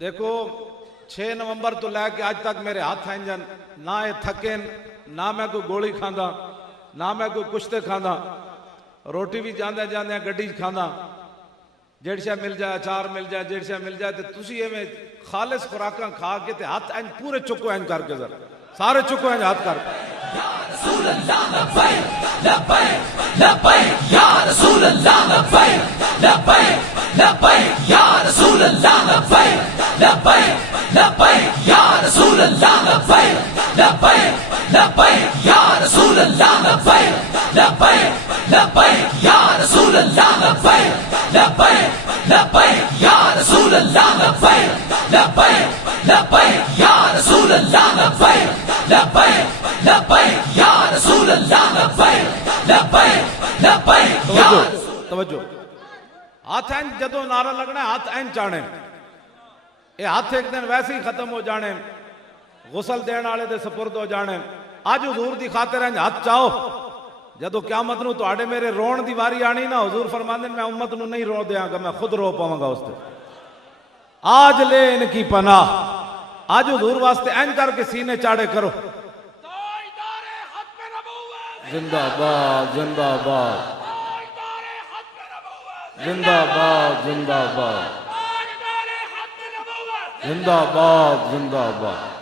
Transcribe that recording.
دیکھو 6 نومبر تو لے کے آج تک میرے ہاتھ ہیں جن نہ یہ تھکیں، نہ میں کوئی گولی کھانا، نہ میں کوئی کشتے کھانا، روٹی بھی جاندے جاندے گڈی کھانا، جیڑ شے مل جائے، اچار مل جائے، جیڑ شے مل جائے، تے تسی میں خالص خوراکاں کھا کے تے ہاتھ این پورے چکو این کر کے ذرا سارے چکو این ہاتھ کر کے رسول اللہ لبیک لبیک لبیک یا رسول اللہ لبیک لبیک لبیک یا رسول اللہ لبیک لبیک لبیک یا رسول اللہ لبیک لبیک لبیک یا رسول اللہ لبیک لبیک لبیک یا رسول اللہ لبیک لبیک لبیک یا رسول اللہ لبیک لبیک لبیک یا رسول اللہ لبیک لبیک لبیک یا رسول اللہ لبیک لبیک لبیک یا توجہ ہاتھ این جدو نعرہ لگنا ہے ہاتھ این چانے یہ ہاتھ ایک دن ویسے ہی ختم ہو جانے غسل دین والے دے سپرد ہو جانے آج حضور دی خاطر ہیں ہاتھ چاہو جدو قیامت نو تو آڑے میرے رون دی واری آنی نا حضور فرماندے میں امت نو نہیں رو دیاں گا میں خود رو پاؤں گا اس تے آج لے ان کی پناہ آج حضور واسطے این کر کے سینے چاڑے کرو زندہ باد زندہ باد زندہ باد زندہ باد زندہ باد زندہ باد